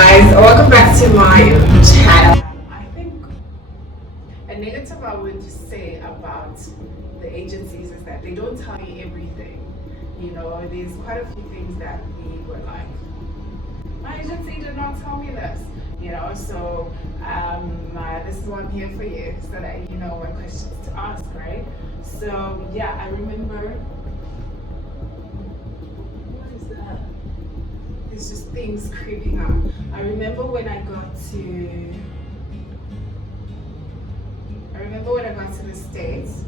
guys, welcome back to my channel. I think a negative I would say about the agencies is that they don't tell you everything. You know, there's quite a few things that we were like, my agency did not tell me this. You know, so this is why I'm here for you, so that you know what questions to ask, right? So yeah, I remember. What is that? It's just things creeping up. I remember when I got to the States.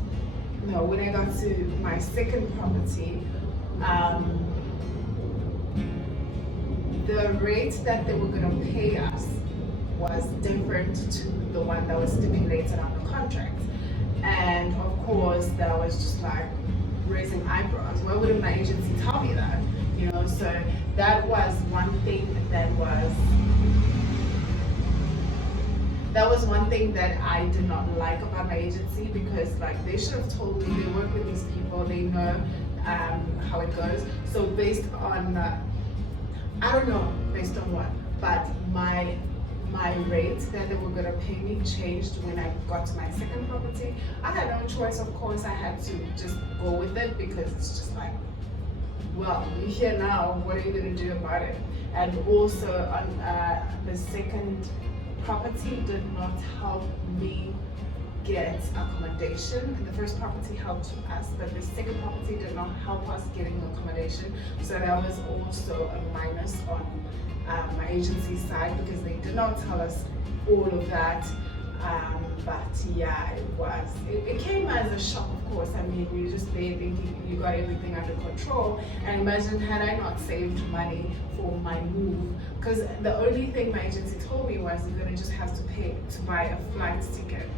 No, when I got to my second property, the rate that they were gonna pay us was different to the one that was stipulated on the contract. And of course, that was just like raising eyebrows. Why wouldn't my agency tell me that? You know, so that was one thing that I did not like about my agency, because like they should have told me. They work with these people, they know how it goes. So based on I don't know based on what, but my rate that they were gonna pay me changed when I got to my second property. I had no choice, of course. I had to just go with it, because it's just like, well, you're here now, what are you gonna do about it? And also on the second property did not help me get accommodation. The first property helped us, but the second property did not help us getting accommodation. So that was also a minus on my agency side, because they did not tell us all of that. But yeah, it came as a shock, of course. I mean, you're just there thinking you got everything under control. And imagine had I not saved money for my move, because the only thing my agency told me was you're gonna just have to pay to buy a flight ticket.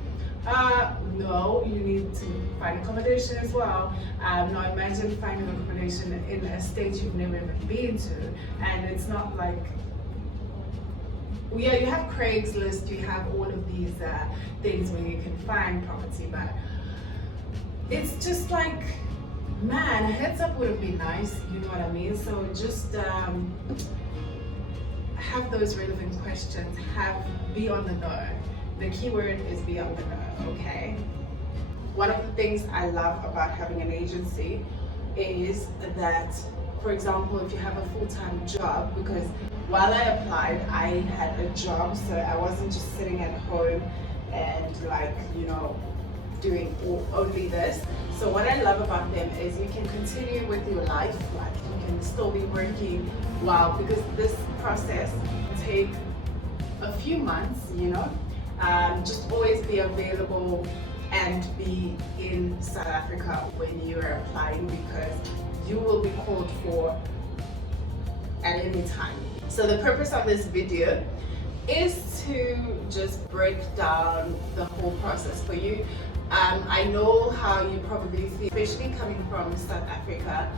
No, you need to find accommodation as well. Now imagine finding accommodation in a state you've never even been to, and it's not like, yeah, you have Craigslist, you have all of these things where you can find property, but it's just like, man, a heads up would have been nice, you know what I mean? So just have those relevant questions, be on the know. The key word is be on the know, okay? One of the things I love about having an agency is that, for example, if you have a full-time job, because while I applied, I had a job, so I wasn't just sitting at home and like, you know, doing only this. So what I love about them is you can continue with your life, like you can still be working because this process will take a few months, you know. Just always be available and be in South Africa when you are applying, because you will be called for at any time. So the purpose of this video is to just break down the whole process for you. I know how you probably feel, especially coming from South Africa,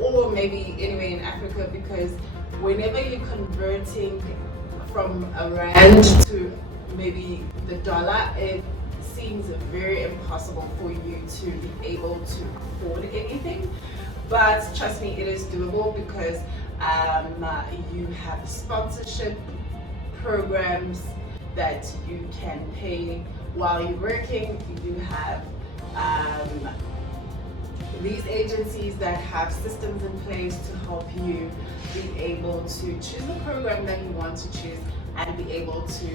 or maybe anywhere in Africa, because whenever you're converting from a rand to maybe the dollar, it seems very impossible for you to be able to afford anything. But trust me, it is doable, because you have sponsorship programs that you can pay while you're working. You have these agencies that have systems in place to help you be able to choose the program that you want to choose and be able to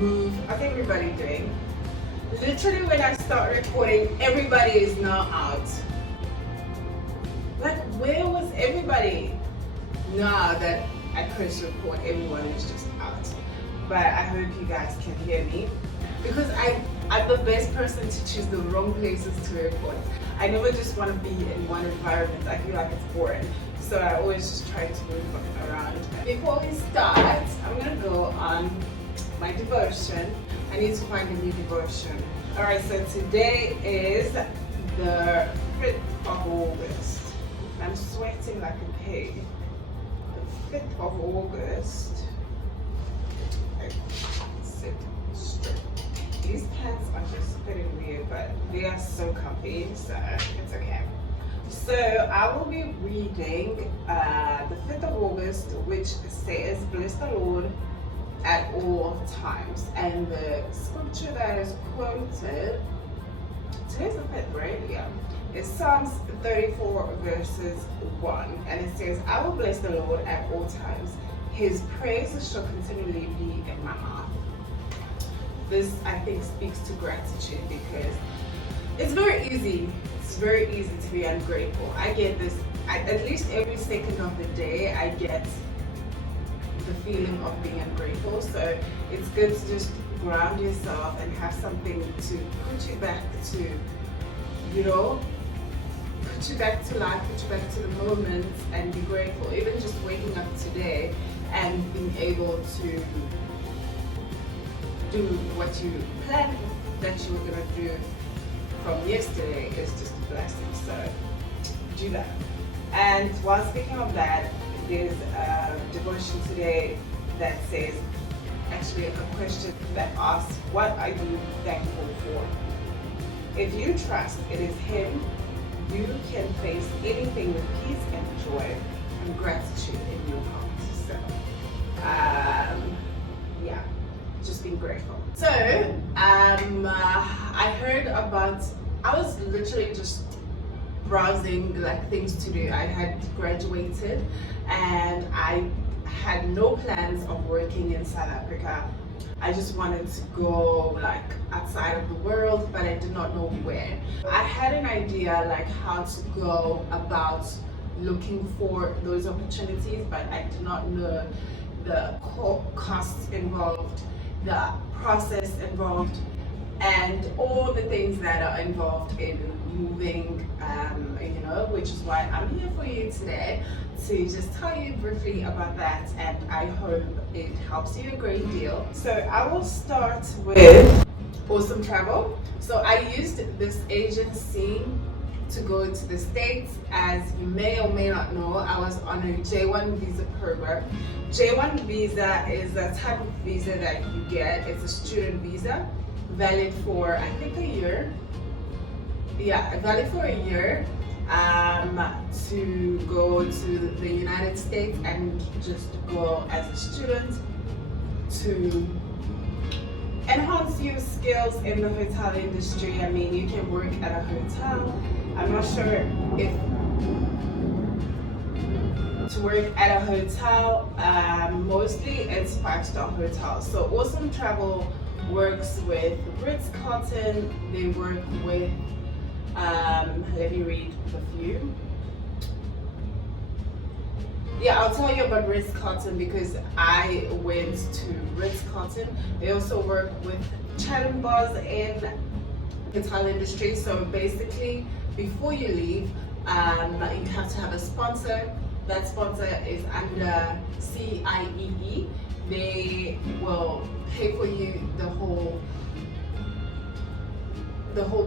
move. How's everybody doing? Literally, when I start recording, everybody is now out. Like, where was everybody? Now that I press record, everyone is just out. But I hope you guys can hear me, because I'm the best person to choose the wrong places to record. I never just want to be in one environment. I feel like it's boring. So I always just try to move around. Before we start, I'm gonna go on my devotion. I need to find a new devotion. Alright, so today is the 5th of August. I'm sweating like a pig. The 5th of August. Sit straight. These pants are just fitting weird, but they are so comfy, so it's okay. So I will be reading the 5th of August post which says, "Bless the Lord at all times." And the scripture that is quoted, today's the 5th, right? Yeah. It's Psalms 34 verses 1. And it says, "I will bless the Lord at all times. His praise shall continually be in my mouth." This, I think, speaks to gratitude because it's very easy. It's very easy to be ungrateful. I get this at least every second of the day. I get the feeling of being ungrateful. So it's good to just ground yourself and have something to put you back to, put you back to life, put you back to the moment and be grateful. Even just waking up today and being able to do what you planned that you were going to do from yesterday is just a blessing. So do that. And while speaking of that, there's a devotion today that says, actually a question that asks, what are you thankful for? If you trust it is Him, you can face anything with peace and joy and gratitude in your heart. So, yeah, just being grateful. So, I heard about, I was literally just browsing like things to do. I had graduated and I had no plans of working in South Africa. I just wanted to go like outside of the world, but I did not know where. I had an idea like how to go about looking for those opportunities, but I did not know the costs involved, the process involved, and all the things that are involved in moving, which is why I'm here for you today to just tell you briefly about that, and I hope it helps you a great deal. So I will start with Awesome Travel. So I used this agency to go to the States. As you may or may not know, I was on a J1 visa program. J1 visa is a type of visa that you get. It's a student visa, valid for I think a year. Yeah, valid for a year, to go to the United States and just go as a student to enhance your skills in the hotel industry. I mean, you can work at a hotel. I'm not sure if to work at a hotel, mostly it's 5-star hotels. So Awesome Travel works with Ritz-Carlton. They work with let me read a few. Yeah, I'll tell you about Ritz-Carlton because I went to Ritz-Carlton. They also work with Chatham Bars in the hotel industry. So basically, before you leave, you have to have a sponsor. That sponsor is under CIEE. They will pay for you the whole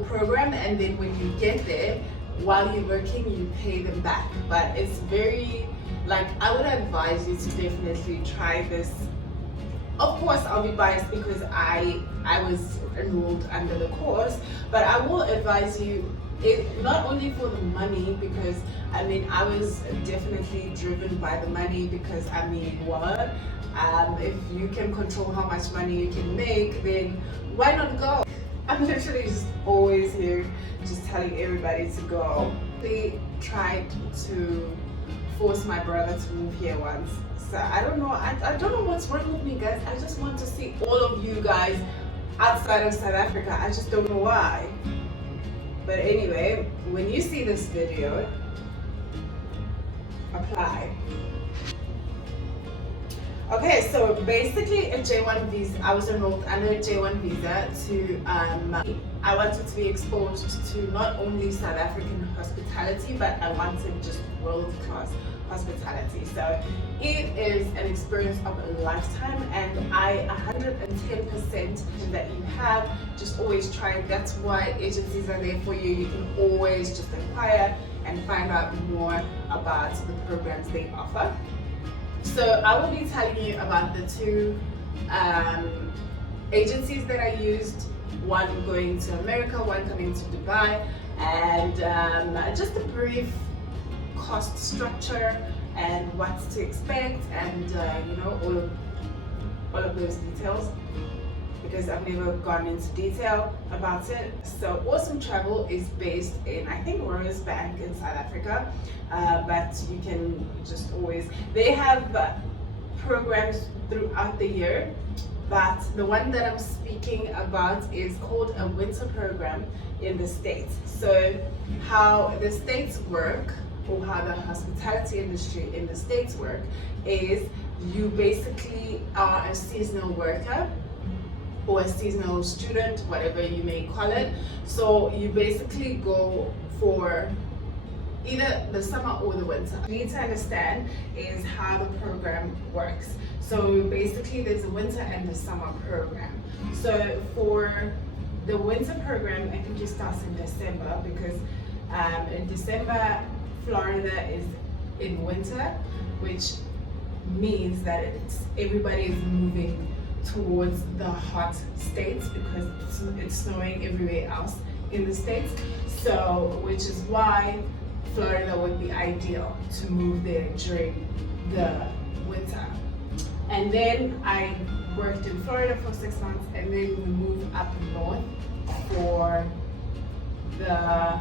program, and then when you get there, while you're working, you pay them back. But it's very, like, I would advise you to definitely try this. Of course, I'll be biased because I was enrolled under the course, but I will advise you, not only for the money, because I mean, I was definitely driven by the money because I mean, what? If you can control how much money you can make, then why not go? I'm literally just always here just telling everybody to go. They tried to force my brother to move here once. So I don't know, I don't know what's wrong with me, guys. I just want to see all of you guys outside of South Africa. I just don't know why. But anyway, when you see this video, apply. Okay, so basically a J1 visa, I was enrolled under a J1 visa to, I wanted to be exposed to not only South African hospitality, but I wanted just world-class hospitality. So it is an experience of a lifetime, and I 110% that you have, just always try. That's why agencies are there for you. You can always just inquire and find out more about the programs they offer. So I will be telling you about the two agencies that I used, one going to America, one coming to Dubai, and just a brief cost structure and what to expect, and you know, all of those details, because I've never gone into detail about it. So Awesome Travel is based in, I think, Rosebank in South Africa, but you can just always, they have programs throughout the year, but the one that I'm speaking about is called a winter program in the States. So how the States work, or how the hospitality industry in the States work, is you basically are a seasonal worker or a seasonal student, whatever you may call it. So you basically go for either the summer or the winter. What you need to understand is how the program works. So basically there's a winter and the summer program. So for the winter program, I think it starts in December, because in December, Florida is in winter, which means that everybody is moving towards the hot states, because it's snowing everywhere else in the States. So, which is why Florida would be ideal to move there during the winter. And then I worked in Florida for 6 months, and then we moved up north for the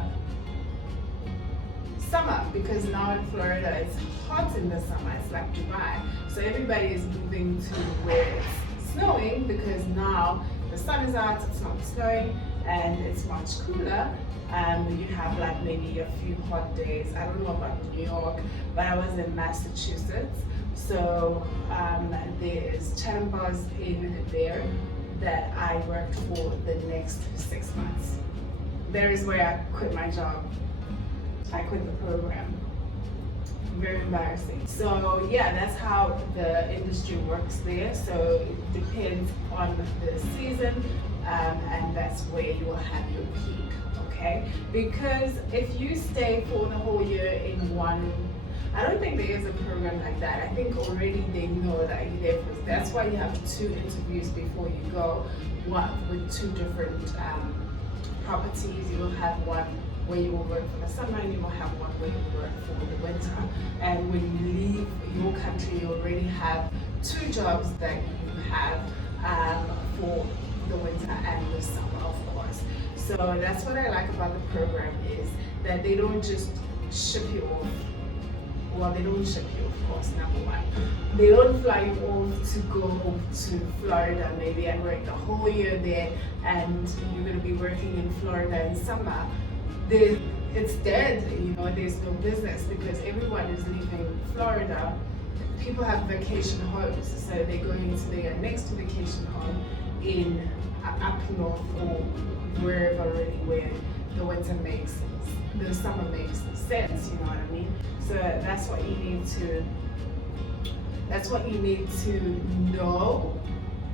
summer, because now in Florida it's hot in the summer. It's like Dubai. So everybody is moving to where it's snowing, because now the sun is out, it's not snowing, and it's much cooler. You have like maybe a few hot days. I don't know about New York, but I was in Massachusetts. So there's chambers in there that I worked for the next 6 months. There is where I quit my job. I quit the program. Very embarrassing. So yeah, that's how the industry works there. So it depends on the season, and that's where you will have your peak, okay? Because if you stay for the whole year in one, I don't think there is a program like that. I think already they know that you're there for, that's why you have 2 interviews before you go, one with 2 different properties. You will have one where you will work for the summer, and you will have one where you will work for the winter. And when you leave your country, you already have 2 jobs that you have for the winter and the summer, of course. So that's what I like about the program, is that they don't just ship you off. Well, they don't ship you, of course, number one. They don't fly you off to go to Florida maybe and work the whole year there, and you're going to be working in Florida in summer. It's dead, you know, there's no business, because everyone is leaving Florida. People have vacation homes, so they're going to their next vacation home in up north, or wherever really, where the winter makes, the summer makes sense, you know what I mean? So that's what you need to know,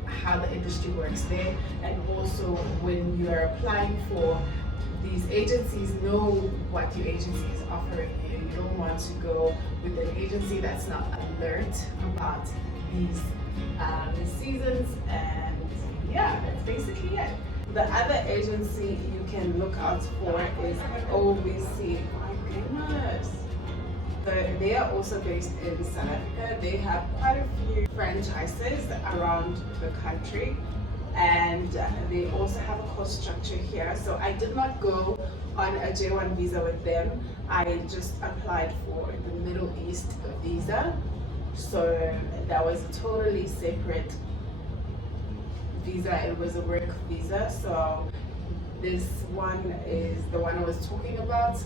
how the industry works there. And also when you are applying for these agencies, know what your agency is offering you. You don't want to go with an agency that's not alert about these seasons. And yeah, that's basically it. The other agency you can look out for is OVC. My goodness. So they are also based in South Africa. They have quite a few franchises around the country, and they also have a cost structure here. So I did not go on a J1 visa with them. I just applied for the Middle East visa. So that was a totally separate visa. It was a work visa. So this one is the one I was talking about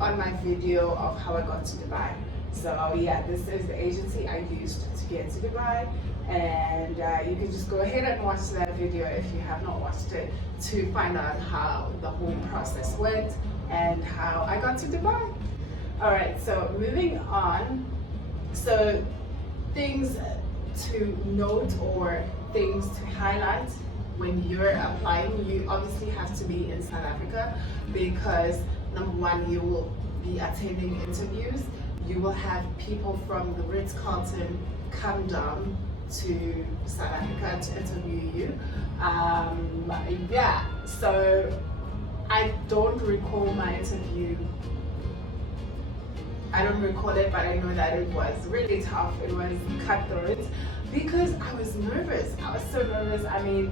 on my video of how I got to Dubai. So yeah, this is the agency I used to get to Dubai, and you can just go ahead and watch that video if you have not watched it, to find out how the whole process went and how I got to Dubai. Alright, so moving on. So things to note, or things to highlight when you're applying. You obviously have to be in South Africa, because number one, you will be attending interviews. You will have people from the Ritz-Carlton come down to South Africa to interview you. Yeah, so I don't recall my interview I don't recall it, but I know that it was really tough. It was cutthroat because I was nervous. I was so nervous. I mean,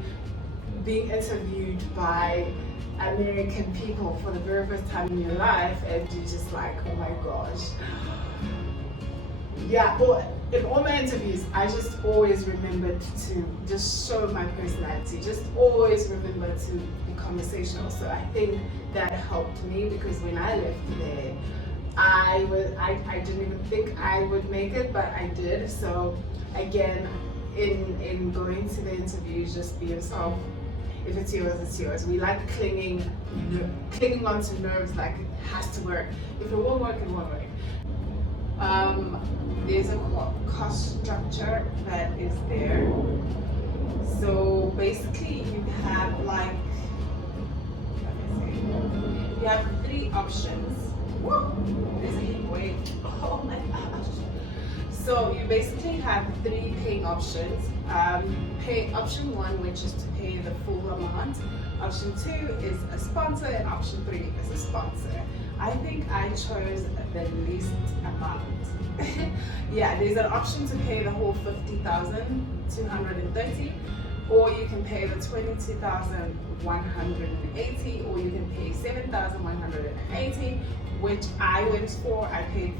being interviewed by American people for the very first time in your life, and you're just like, oh my gosh. Yeah, well, in all my interviews, I just always remembered to just show my personality, just always remember to be conversational. So I think that helped me because when I left there, I didn't even think I would make it, but I did. So again, in going to the interviews, just be yourself. If it's yours, it's yours. We like clinging onto nerves like it has to work. If it won't work, it won't work. There's a cost structure that is there. So basically you have like, you have 3 options. Whoa, there's a heat wave. Oh my gosh. So you basically have 3 paying options. Pay option 1, which is to pay the full amount. Option 2 is a sponsor, and option 3 is a sponsor. I think I chose the least amount. Yeah, there's an option to pay the whole 50,230, or you can pay the 22,180, or you can pay 7,180, which I went for. I paid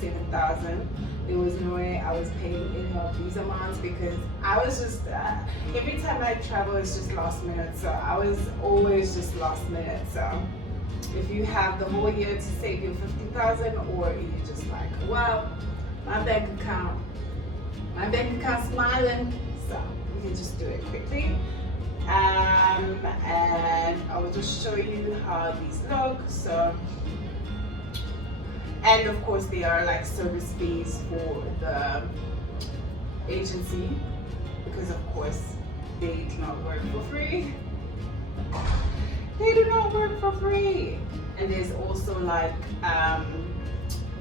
7,000. There was no way I was paying any of these amounts because I was just every time I travel it's just last minute. So I was always just last minute. So if you have the whole year to save your 50,000, or you just like, well, my bank account smiling, so you can just do it quickly. And I will just show you how these look. So, and of course there are like service fees for the agency because of course they do not work for free. They do not work for free. And there's also like,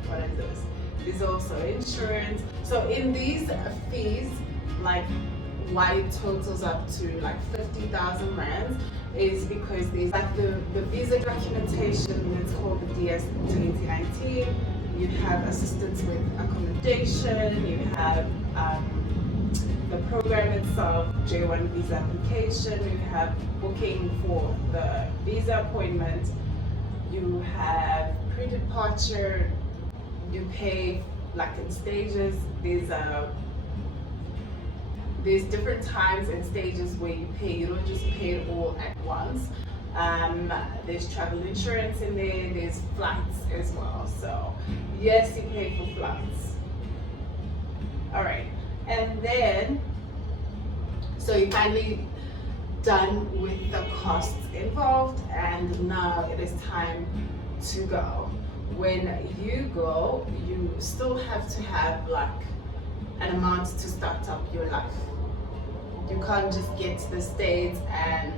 what is this? There's also insurance. So in these fees, like why it totals up to like 50,000 rands is because there's like the visa documentation, it's called the DS 2019. You have assistance with accommodation, you have the program itself, J1 visa application, you have booking for the visa appointment, you have pre-departure, you pay like in stages. There's different times and stages where you pay. You don't just pay it all at once. There's travel insurance in there, there's flights as well. So yes, you pay for flights. All right, and then, so you're finally done with the costs involved, and now it is time to go. When you go, you still have to have like an amount to start up your life. You can't just get to the States and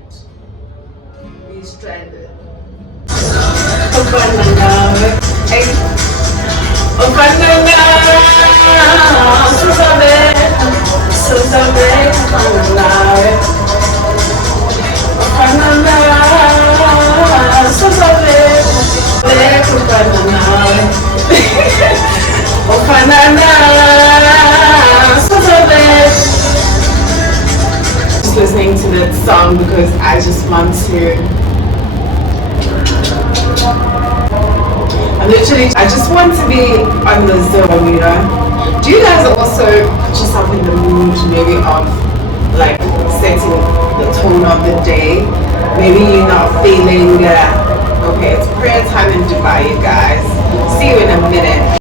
be stranded. Listening to that song because I just want to. I just want to be on the zone, you know. Do you guys also put yourself in the mood, maybe of like setting the tone of the day? Maybe you're not feeling okay, it's prayer time in Dubai, you guys. See you in a minute.